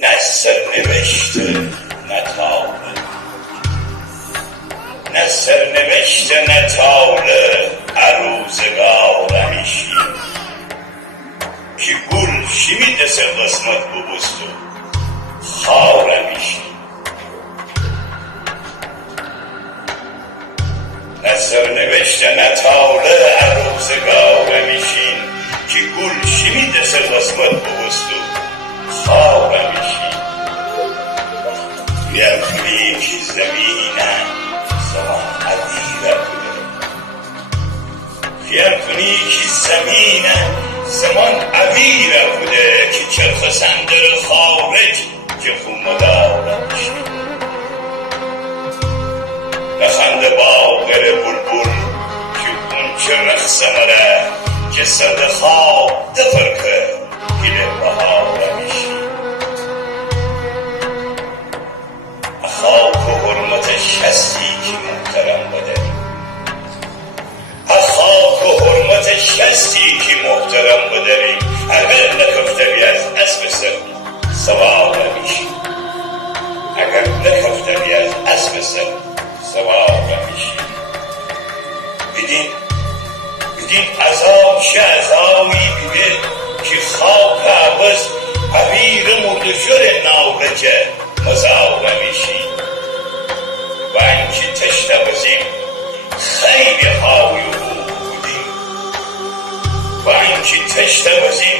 نه سرنوشته نه تاله، نه سرنوشته نه تاله عروزگارمیشی که گل شیمیده سر قسمت ببستو خارمیشی. نه سرنوشته نه تاله عروزگارمیشین که گل شیمیده سر قسمت ببستو خارمیشی. یفنی که زمینم زمان عدیره بوده، یفنی که زمینم زمان عبیره بوده که چرخ سندر خارج که خون مدارمیشی. نخنده باقر بلبل که اون چه رخصمره که سر خواب دفرکه گله بهارمیشی. خاک و حرمتش هستی که محترم بداری، خاک و حرمتش هستی که محترم بداری. اگر نکفتری از اسب سر سوار نمیشی، اگر نکفتری از اسب سر سوار نمیشی. بدین عذاب چه عذابی بیده که خاک عوض عبیر مردشور ناورجه مزار نمیشی. و اینکه تشته بزیم خیلی خواهی بودیم، و اینکه تشته بزیم